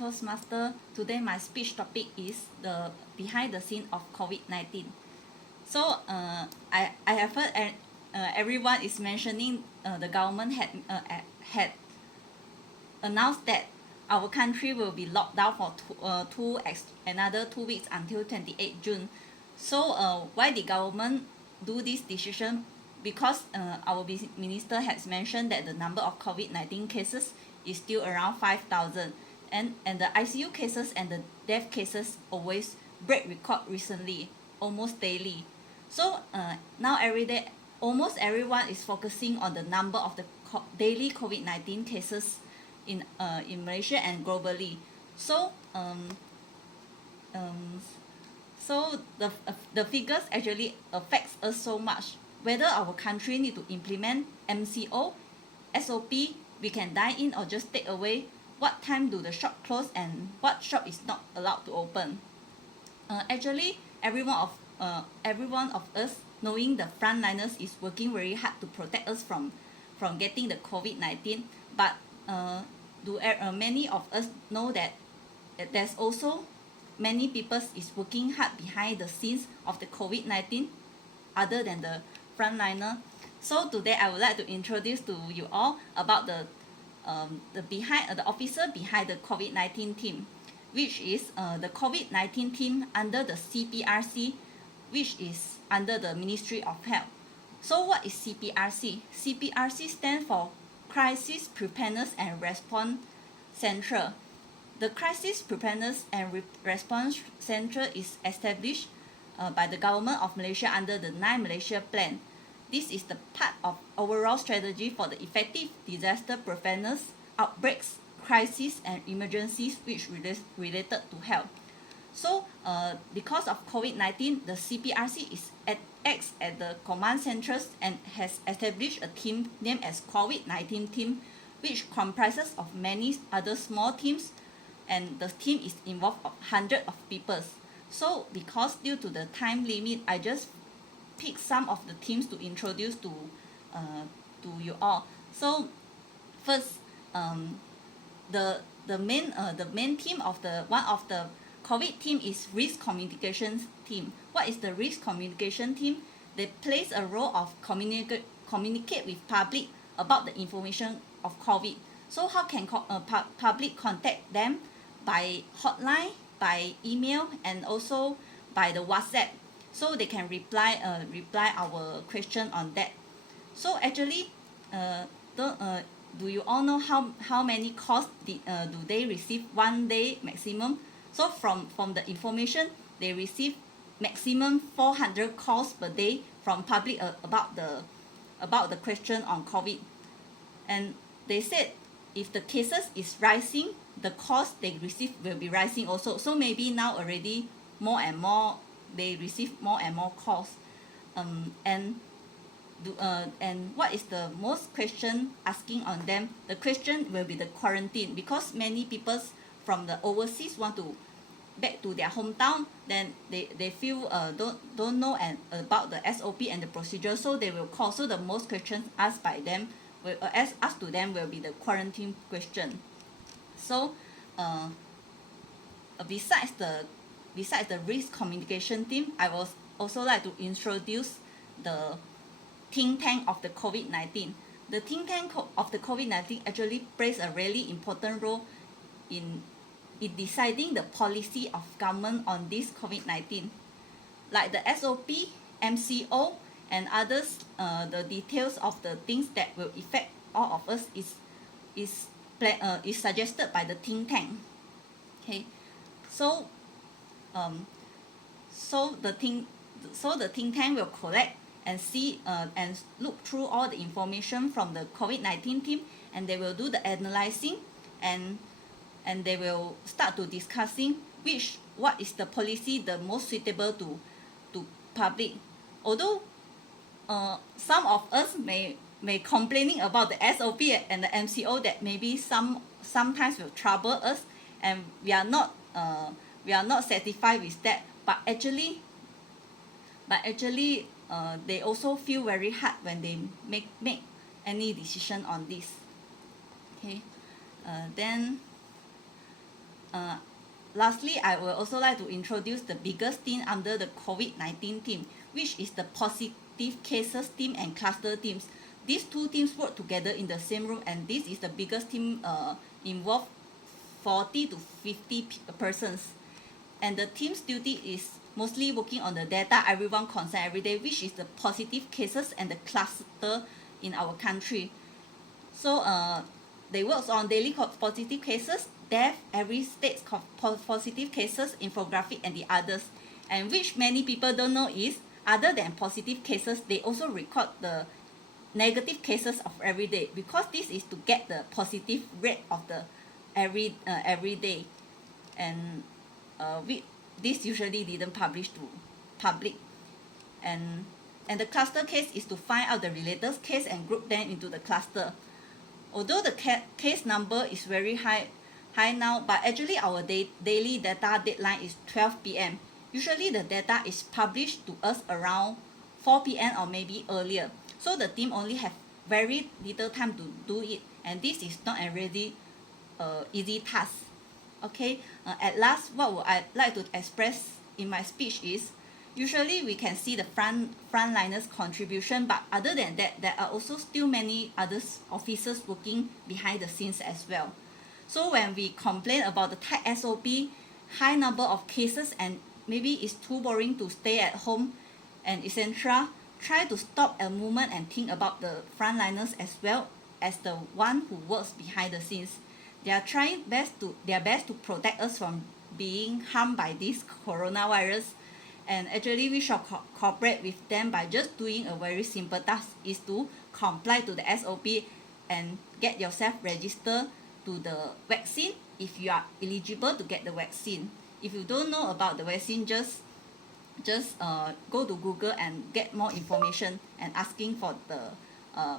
Toastmaster. Today my speech topic is the behind the scene of COVID-19. So I have heard everyone is mentioning the government had announced that our country will be locked down for another 2 weeks until 28 June. So why the government do this decision? Because our minister has mentioned that the number of COVID-19 cases is still around 5,000, and the ICU cases and the death cases always break record recently, almost daily. So now every day, almost everyone is focusing on the number of the daily COVID-19 cases in Malaysia and globally. So so the figures actually affects us so much. Whether our country need to implement MCO, SOP, we can dine in or just take away, what time do the shop close and what shop is not allowed to open. Actually, every one of us, knowing the frontliners is working very hard to protect us from getting the COVID-19, but many of us know that there's also many people is working hard behind the scenes of the COVID-19 other than the frontliner. So today I would like to introduce to you all about the officer behind the COVID-19 team, which is the COVID-19 team under the CPRC, which is under the Ministry of Health. So what is CPRC? CPRC stands for Crisis Preparedness and Response Central. The Crisis Preparedness and Response Central is established by the government of Malaysia under the 9 Malaysia Plan. This is the part of overall strategy for the effective disaster preparedness, outbreaks, crises, and emergencies which related to health. So because of COVID-19, the CPRC acts at the command centers and has established a team named as COVID-19 team, which comprises of many other small teams, and the team is involved of hundreds of people. So because due to the time limit, I just pick some of the teams to introduce to you all. So first, the main team of the COVID team is risk communications team. What is the risk communication team? They plays a role of communicate with public about the information of COVID. So how can public contact them? By hotline, by email, and also by the WhatsApp. So they can reply our question on that. So actually, do you all know how many calls do they receive one day maximum? So from the information, they receive maximum 400 calls per day from public about the question on COVID. And they said if the cases is rising, the calls they receive will be rising also. So maybe now already more and more they receive more and more calls. And what is the most question asking on them? The question will be the quarantine, because many people from the overseas want to back to their hometown, then they feel don't know about the SOP and the procedure, so they will call. So the most questions asked by them asked to them will be the quarantine question. So besides the risk communication team, I will also like to introduce the think tank of the COVID-19. The think tank of the COVID-19 actually plays a really important role in deciding the policy of government on this COVID-19. Like the SOP, MCO, and others, the details of the things that will affect all of us is suggested by the think tank. Okay, so the think tank will collect and see and look through all the information from the COVID-19 team, and they will do the analyzing, and they will start to discussing what is the policy the most suitable to public. Although some of us may complaining about the SOP and the MCO that maybe sometimes will trouble us, and we are not satisfied with that, but actually they also feel very hard when they make any decision on this. Okay, then lastly, I would also like to introduce the biggest team under the COVID-19 team, which is the positive cases team and cluster teams. These two teams work together in the same room, and this is the biggest team involved 40 to 50 persons. And the team's duty is mostly working on the data everyone concerned every day, which is the positive cases and the cluster in our country. So they work on daily positive cases, death, every state's positive cases, infographic, and the others. And which many people don't know is, other than positive cases, they also record the negative cases of every day, because this is to get the positive rate of the every day. And this usually didn't publish to public. And the cluster case is to find out the related case and group them into the cluster. Although the case number is very high now, but actually our daily data deadline is 12 p.m. Usually the data is published to us around 4 p.m. or maybe earlier. So the team only have very little time to do it, and this is not a really easy task. Okay, at last, what would I like to express in my speech is, usually we can see the frontliners contribution, but other than that, there are also still many other officers working behind the scenes as well. So when we complain about the tight SOP, high number of cases, and maybe it's too boring to stay at home and etc., try to stop a movement and think about the frontliners as well as the one who works behind the scenes. They are trying their best to protect us from being harmed by this coronavirus. And actually we shall cooperate with them by just doing a very simple task, is to comply to the SOP and get yourself registered to the vaccine if you are eligible to get the vaccine. If you don't know about the vaccine, just go to Google and get more information and asking for the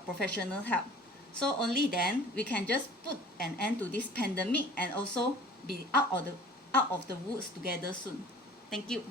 professional help. So only then we can just put an end to this pandemic and also be out of the woods together soon. Thank you.